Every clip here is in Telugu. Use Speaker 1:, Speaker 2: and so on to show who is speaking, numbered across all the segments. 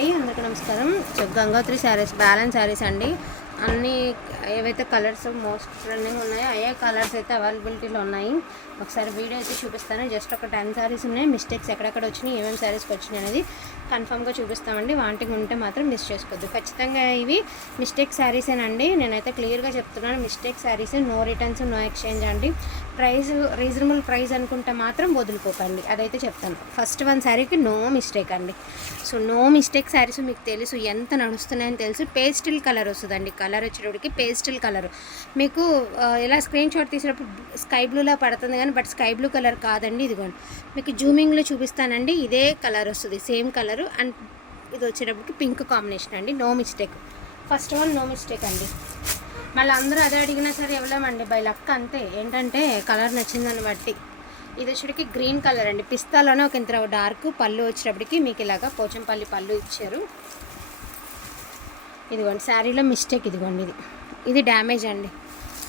Speaker 1: అండి. అందరికీ నమస్కారం. సో గంగోత్రి శారీస్ బ్యాలెన్స్ శారీస్ అండి. అన్ని ఏవైతే కలర్స్ మోస్ట్ ట్రెండింగ్ ఉన్నాయో అయ్యే కలర్స్ అయితే అవైలబిలిటీలో ఉన్నాయి. ఒకసారి వీడియో అయితే చూపిస్తాను. జస్ట్ ఒక టెన్ శారీస్ ఉన్నాయి. మిస్టేక్స్ ఎక్కడెక్కడ వచ్చినాయి ఏమేమి శారీస్కి వచ్చినాయి అనేది కన్ఫామ్గా చూపిస్తామండి. వాంటింగ్ ఉంటే మాత్రం మిస్ చేసుకోవద్దు. ఖచ్చితంగా ఇవి మిస్టేక్ శారీసేనండి. నేనైతే క్లియర్గా చెప్తున్నాను. Mistake saris no returns no exchange అండి. ప్రైస్ రీజనబుల్ ప్రైస్ అనుకుంటే మాత్రం వదులుకోకండి. అదైతే చెప్తాను. ఫస్ట్ వన్ శారీకి నో మిస్టేక్ అండి. సో నో మిస్టేక్ శారీస్ మీకు తెలుసు. ఎంత నడుస్తున్నాయని తెలుసు. పేస్టిల్ కలర్ వస్తుందండి. కలర్ వచ్చేటప్పటికి పేస్టిల్ కలర్. మీకు ఇలా స్క్రీన్ షాట్ తీసినప్పుడు స్కై బ్లూలా పడుతుంది కానీ బట్ స్కై బ్లూ కలర్ కాదండి ఇదిగోండి. మీకు జూమింగ్లో చూపిస్తానండి. ఇదే కలర్ వస్తుంది. Same colour. అండ్ ఇది వచ్చేటప్పటికి పింక్ కాంబినేషన్ అండి. No mistake. First one no mistake అండి. మళ్ళీ అందరూ అదే అడిగినా సరే ఇవ్వలేమండి. బై లక్ అంతే. ఏంటంటే కలర్ నచ్చిందని బట్టి. ఇది వచ్చేటికి గ్రీన్ కలర్ అండి. పిస్తాలోనే ఒక ఇంత డార్క్ పళ్ళు వచ్చేటప్పటికి మీకు ఇలాగా పోచంపల్లి పళ్ళు ఇచ్చారు. ఇదిగోండి శారీలో మిస్టేక్ ఇదిగోండి ఇది. ఇది డ్యామేజ్ అండి.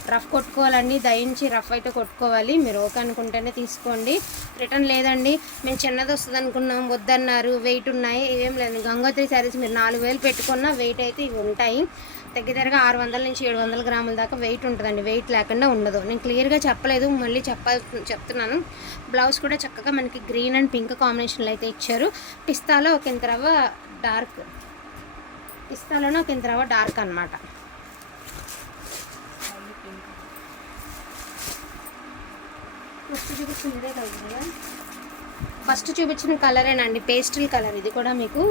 Speaker 1: రఫ్ కొట్టుకోవాలండి. దయించి రఫ్ అయితే కొట్టుకోవాలి. మీరు ఓకే అనుకుంటేనే తీసుకోండి. రిటర్న్ లేదండి. మేము చిన్నది వస్తుంది అనుకున్నాం. వద్దన్నారు. వెయిట్ ఉన్నాయి. ఇవేం లేదు. గంగోత్రి శారీస్ మీరు నాలుగు వేలు పెట్టుకున్న వెయిట్ అయితే ఇవి ఉంటాయి. దగ్గరగా ఆరు వందల నుంచి ఏడు వందల గ్రాముల దాకా వెయిట్ ఉంటుందండి. వెయిట్ లేకుండా ఉండదు. నేను క్లియర్గా చెప్పలేదు మళ్ళీ చెప్ప చెప్తున్నాను. బ్లౌజ్ కూడా చక్కగా మనకి గ్రీన్ అండ్ పింక్ కాంబినేషన్లో అయితే ఇచ్చారు. పిస్తాలో ఒక ఇంత రవ్వ డార్క్ పిస్తాలోనే ఒక ఇంత రవ్వ డార్క్ అనమాట చూపిస్తుంది కదా? ఫస్ట్ చూపించిన కలరేనండి పేస్టల్ కలర్. ఇది కూడా మీకు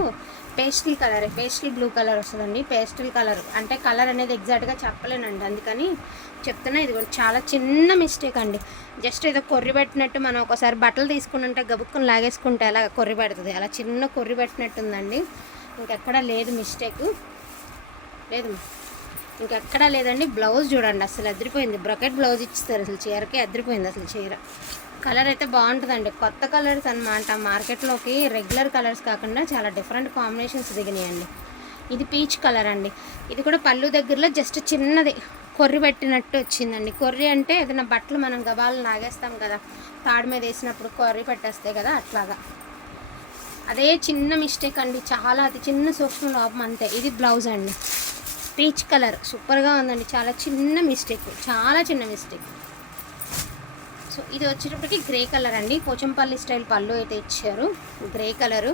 Speaker 1: pastel colour pastel blue colour వస్తుందండి పేస్టల్ కలర్. అంటే కలర్ అనేది ఎగ్జాక్ట్గా చెప్పలేనండి అందుకని చెప్తున్నా ఇది కూడా చాలా చిన్న మిస్టేక్ అండి. జస్ట్ ఏదో కొర్రి పెట్టినట్టు మనం ఒకసారి బట్టలు తీసుకుంటుంటే గబుక్కుని లాగేసుకుంటే అలా కొర్రి పెడుతుంది? అలా చిన్న కొర్రి పెట్టినట్టు ఉందండి ఇంకెక్కడా లేదు మిస్టేక్. లేదు. ఇంకెక్కడా లేదండి. బ్లౌజ్ చూడండి అసలు అదిరిపోయింది. బ్రకెట్ బ్లౌజ్ ఇచ్చేస్తారు అసలు చీరకి అదిరిపోయింది అసలు చీర. కలర్ అయితే బాగుంటుందండి. కొత్త కలర్స్ అనమాట మార్కెట్లోకి రెగ్యులర్ కలర్స్ కాకుండా చాలా డిఫరెంట్ కాంబినేషన్స్ దిగినాయండి. ఇది పీచ్ కలర్ అండి. ఇది కూడా పళ్ళు దగ్గరలో జస్ట్ చిన్నది. కొర్రి పెట్టినట్టు వచ్చిందండి. కొర్రి అంటే ఏదైనా బట్టలు మనం గబాలు నాగేస్తాం కదా. తాడు మీద వేసినప్పుడు కొర్రి పెట్టేస్తాయి కదా అట్లాగా. అదే చిన్న మిస్టేక్ అండి. చాలా అతి చిన్న సూక్ష్మ లోపం అంతే. ఇది బ్లౌజ్ అండి. Peach colour. సూపర్గా ఉందండి. చాలా చిన్న మిస్టేక్ చాలా చిన్న మిస్టేక్ సో ఇది వచ్చేటప్పటికి గ్రే కలర్ అండి. పోచంపల్లి స్టైల్ పళ్ళు అయితే ఇచ్చారు. Grey colour.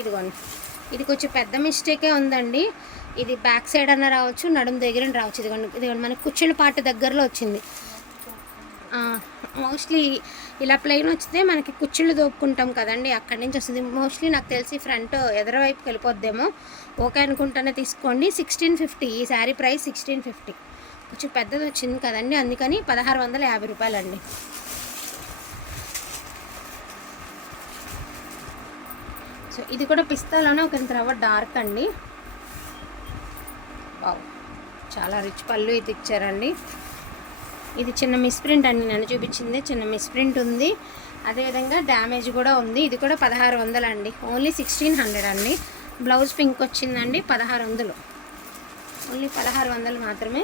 Speaker 1: ఇదిగోండి. ఇది కొంచెం పెద్ద మిస్టేకే ఉందండి. ఇది బ్యాక్ సైడ్ అన్న రావచ్చు నడుము దగ్గర రావచ్చు. ఇదిగోండి. ఇదిగోండి. మనకి కూర్చుని పాట దగ్గరలో వచ్చింది. మోస్ట్లీ ఇలా ప్లెయిన్ వస్తే మనకి కుచ్చుళ్ళు దోపుకుంటాం కదండి. అక్కడి నుంచి వస్తుంది. మోస్ట్లీ నాకు తెలిసి ఫ్రంట్ ఎదరవైపుకి వెళ్ళిపోద్దేమో. ఓకే అనుకుంటానే తీసుకోండి. Sixteen fifty. ఈ శారీ ప్రైస్ సిక్స్టీన్ ఫిఫ్టీ. కొంచెం పెద్దది వచ్చింది కదండి అందుకని పదహారు వందల యాభై రూపాయలండి. సో ఇది కూడా పిస్తాలోనే ఒక రవ్వ డార్క్ అండి. వావ్ చాలా రిచ్ పళ్ళు ఇది ఇచ్చారండి. ఇది చిన్న మిస్ప్రింట్ అండి నన్ను చూపించింది చిన్న మిస్ప్రింట్ ఉంది. అదేవిధంగా డ్యామేజ్ కూడా ఉంది ఇది కూడా పదహారు వందలు అండి ఓన్లీ సిక్స్టీన్ హండ్రెడ్ అండి. బ్లౌజ్ పింక్ వచ్చిందండి పదహారు వందలు. ఓన్లీ పదహారు వందలు మాత్రమే.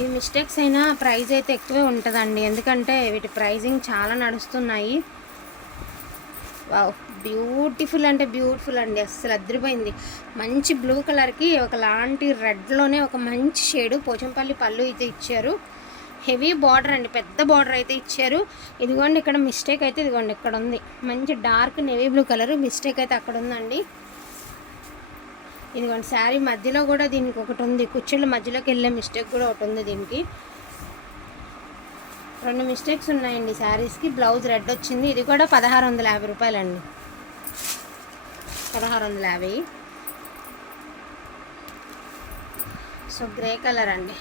Speaker 1: ఈ మిస్టేక్స్ అయినా ప్రైస్ అయితే ఎక్కువే ఉంటుందండి. ఎందుకంటే వీటి ప్రైజింగ్ చాలా నడుస్తున్నాయి. వావ్ బ్యూటిఫుల్ అంటే బ్యూటిఫుల్ అండి. అస్సలు అద్దరిపోయింది మంచి బ్లూ కలర్కి ఒకలాంటి రెడ్లోనే ఒక మంచి షేడు పోచంపల్లి పళ్ళు అయితే ఇచ్చారు. హెవీ బార్డర్ అండి. పెద్ద బార్డర్ అయితే ఇచ్చారు. ఇదిగోండి ఇక్కడ మిస్టేక్ అయితే ఇదిగోండి ఇక్కడ ఉంది. మంచి dark navy blue colour mistake అయితే అక్కడ ఉందండి. ఇదిగోండి శారీ మధ్యలో కూడా దీనికి ఒకటి ఉంది. కుర్చీల మధ్యలోకి వెళ్ళే మిస్టేక్ కూడా ఒకటి ఉంది దీనికి. రెండు మిస్టేక్స్ ఉన్నాయండి శారీస్కి. బ్లౌజ్ రెడ్ వచ్చింది. ఇది కూడా పదహారు వందల యాభై రూపాయలండి. పదహారు వందల యాభై. సో గ్రే కలర్ అండి.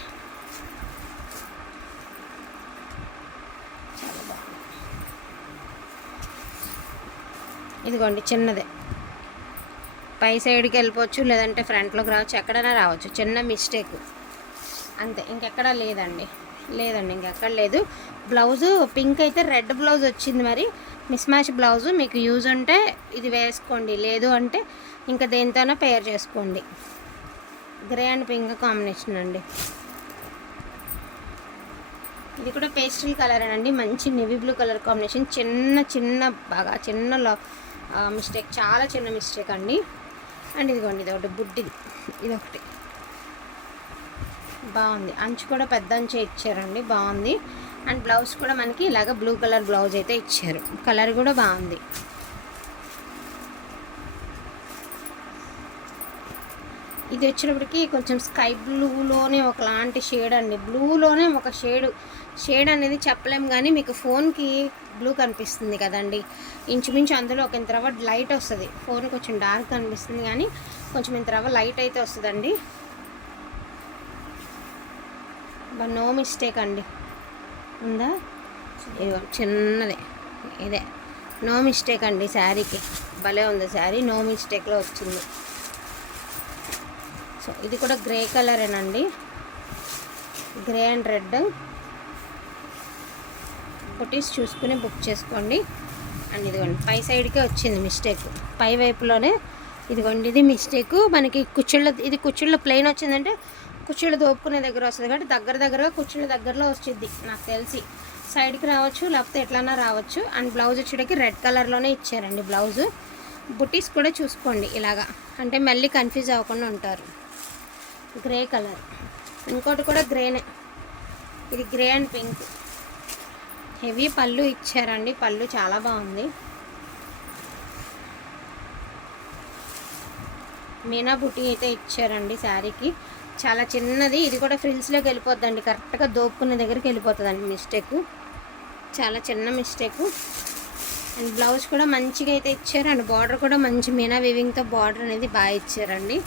Speaker 1: ఇదిగోండి చిన్నదే. పై సైడ్కి వెళ్ళిపోవచ్చు లేదంటే ఫ్రంట్లోకి రావచ్చు ఎక్కడైనా రావచ్చు. చిన్న మిస్టేక్ అంతే. ఇంకెక్కడా లేదండి. లేదండి ఇంకెక్కడ లేదు. బ్లౌజు పింక్ అయితే రెడ్ బ్లౌజ్ వచ్చింది మరి. మిస్ మ్యాచ్ బ్లౌజు మీకు యూజ్ ఉంటే ఇది వేసుకోండి. లేదు అంటే ఇంకా దేనితోనో పేర్ చేసుకోండి. గ్రే అండ్ పింక్ కాంబినేషన్ అండి. ఇది కూడా పేస్టల్ కలర్ అండి మంచి నెవీ బ్లూ కలర్ కాంబినేషన్ చిన్న చిన్న బాగా చిన్న మిస్టేక్ చాలా చిన్న మిస్టేక్ అండి. అండ్ ఇదిగోండి ఇది ఒకటి బుడ్డిది. ఇది ఒకటి బాగుంది. అంచు కూడా పెద్ద అంచే ఇచ్చారండి బాగుంది. అండ్ బ్లౌజ్ కూడా మనకి ఇలాగ బ్లూ కలర్ బ్లౌజ్ అయితే ఇచ్చారు. కలర్ కూడా బాగుంది. ఇది వచ్చినప్పటికీ కొంచెం స్కై బ్లూలోనే ఒకలాంటి షేడ్ అండి. బ్లూలోనే ఒక షేడ్ షేడ్ అనేది చెప్పలేం కానీ మీకు ఫోన్కి బ్లూ కనిపిస్తుంది కదండి. ఇంచుమించు అందులో ఒక ఇంత రవ్వ లైట్ వస్తుంది. ఫోన్ కొంచెం డార్క్ కనిపిస్తుంది కానీ కొంచెం ఇంత రవ్వ లైట్ అయితే వస్తుందండి. నో మిస్టేక్ అండి. ఉందా? ఇదిగో చిన్నదే. ఇదే. నో మిస్టేక్ అండి శారీకి. భలే ఉంది శారీ. నో మిస్టేక్లో వచ్చింది. సో ఇది కూడా గ్రే కలరేనండి గ్రే అండ్ రెడ్ బుటీస్ చూసుకుని బుక్ చేసుకోండి. అండ్ ఇదిగోండి పై సైడ్కే వచ్చింది మిస్టేక్ పై వైపులోనే ఇదిగోండి ఇది మిస్టేక్ మనకి కుచ్చుళ్ళ ఇది కుచ్చుళ్ళ ప్లెయిన్ వచ్చిందంటే కుచ్చుళ్ళు దోపుకునే దగ్గర వస్తుంది కాబట్టి దగ్గర దగ్గరగా కుచ్చుళ్ళ దగ్గరలో వచ్చింది నాకు తెలిసి సైడ్కి రావచ్చు లేకపోతే ఎట్లన్నా రావచ్చు. అండ్ బ్లౌజ్ వచ్చేటకి రెడ్ కలర్లోనే ఇచ్చారండి బ్లౌజు బుటీస్ కూడా చూసుకోండి ఇలాగా. అంటే మళ్ళీ కన్ఫ్యూజ్ అవ్వకుండా ఉంటారు. గ్రే కలర్ ఇంకోటి కూడా గ్రేనే ఇది గ్రే అండ్ పింక్ హెవీ పళ్ళు ఇచ్చారండి. పళ్ళు చాలా బాగుంది. మీనా బుటీ అయితే ఇచ్చారండి శారీకి. చాలా చిన్నది. ఇది కూడా ఫ్రిల్స్లోకి వెళ్ళిపోద్దండి. కరెక్ట్గా దోపుకునే దగ్గరికి వెళ్ళిపోతుందండి మిస్టేక్ చాలా చిన్న మిస్టేక్ అండ్ బ్లౌజ్ కూడా మంచిగా అయితే ఇచ్చారు. అండ్ బార్డర్ కూడా మంచి మీనా వివింగ్తో బార్డర్ అనేది బాగా ఇచ్చారండి.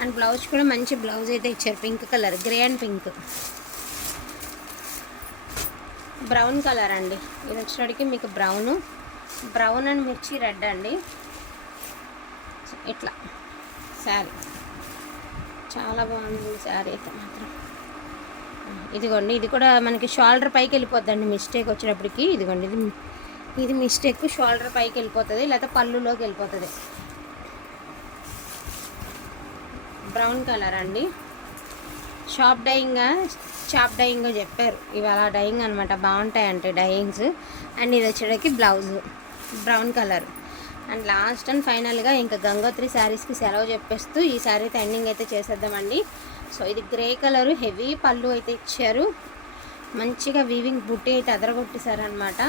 Speaker 1: అండ్ బ్లౌజ్ కూడా మంచి బ్లౌజ్ అయితే ఇచ్చారు. Pink colour grey and pink. Brown colour అండి. ఇది వచ్చేటికి మీకు బ్రౌన్. బ్రౌన్ అండ్ మిర్చి రెడ్ అండి. ఇట్లా. శారీ చాలా బాగుంది శారీ అయితే మాత్రం. ఇదిగోండి ఇది కూడా మనకి షోల్డర్ పైకి వెళ్ళిపోద్దండి మిస్టేక్ వచ్చేటప్పటికి ఇదిగోండి ఇది ఇది మిస్టేక్ షోల్డర్ పైకి వెళ్ళిపోతుంది లేకపోతే పళ్ళులోకి వెళ్ళిపోతుంది. బ్రౌన్ కలర్ అండి. షాప్ డైయింగ్ షాప్ డైయింగ్ చెప్పారు. ఇవి అలా డైయింగ్ అనమాట బాగుంటాయంటే డైయింగ్స్. అండ్ ఇది వచ్చేటకి blouse. Brown colour. And last and ఫైనల్గా ఇంకా గంగోత్రి శారీస్కి సెలవు చెప్పేస్తూ ఈ శారీ అయితే ఎండింగ్ అయితే చేసేద్దామండి. సో ఇది గ్రే కలరు. హెవీ పళ్ళు అయితే ఇచ్చారు. మంచిగా వీవింగ్ బుట్టి అయితే అదరగొట్టేశారనమాట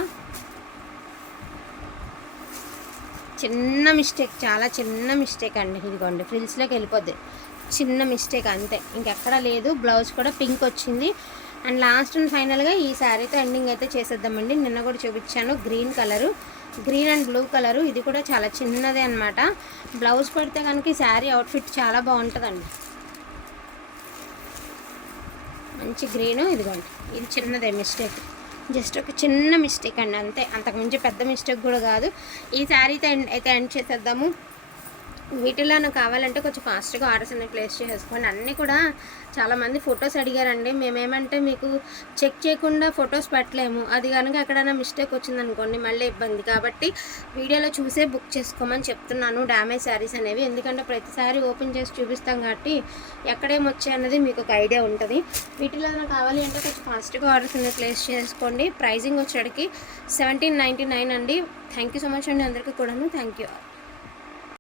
Speaker 1: చిన్న మిస్టేక్. చాలా చిన్న మిస్టేక్ అండి. ఇదిగోండి ఫ్రిల్స్లోకి వెళ్ళిపోద్ది. చిన్న మిస్టేక్ అంతే. ఇంకెక్కడా లేదు. బ్లౌజ్ కూడా పింక్ వచ్చింది. అండ్ లాస్ట్ అండ్ ఫైనల్గా ఈ శారీతో ఎండింగ్ అయితే చేసేద్దామండి. నిన్న కూడా చూపించాను. Green colour. Green and blue colour. ఇది కూడా చాలా చిన్నదే అనమాట బ్లౌజ్ పడితే కనుక ఈ శారీ అవుట్ఫిట్ చాలా బాగుంటుందండి. మంచి గ్రీను ఇదిగోండి. ఇది చిన్నదే మిస్టేక్. జస్ట్ ఒక చిన్న మిస్టేక్ అండి. అంతే. అంతకుమించి పెద్ద మిస్టేక్ కూడా కాదు. ఈ శారీతో అయితే ఎండ్ చేసేద్దాము. వీటిలో కావాలంటే కొంచెం ఫాస్ట్గా ఆర్డర్స్ అనేవి ప్లేస్ చేసుకోండి అన్నీ కూడా చాలామంది ఫొటోస్ అడిగారండి. మేమేమంటే మీకు చెక్ చేయకుండా ఫొటోస్ పెట్టలేము. అది కనుక ఎక్కడైనా మిస్టేక్ వచ్చిందనుకోండి మళ్ళీ ఇబ్బంది. కాబట్టి వీడియోలో చూసే బుక్ చేసుకోమని చెప్తున్నాను. డ్యామేజ్ శారీస్ అనేవి. ఎందుకంటే ప్రతిసారి ఓపెన్ చేసి చూపిస్తాం కాబట్టి ఎక్కడేం వచ్చాయి అన్నది మీకు ఒక ఐడియా ఉంటుంది. వీటిలో కావాలి అంటే కొంచెం ఫాస్ట్గా ఆర్డర్స్ అనేవి ప్లేస్ చేసుకోండి. ప్రైజింగ్ వచ్చేటికి సెవెంటీన్ నైంటీ నైన్ అండి. థ్యాంక్ యూ సో మచ్ అండి అందరికీ కూడాను. Thank you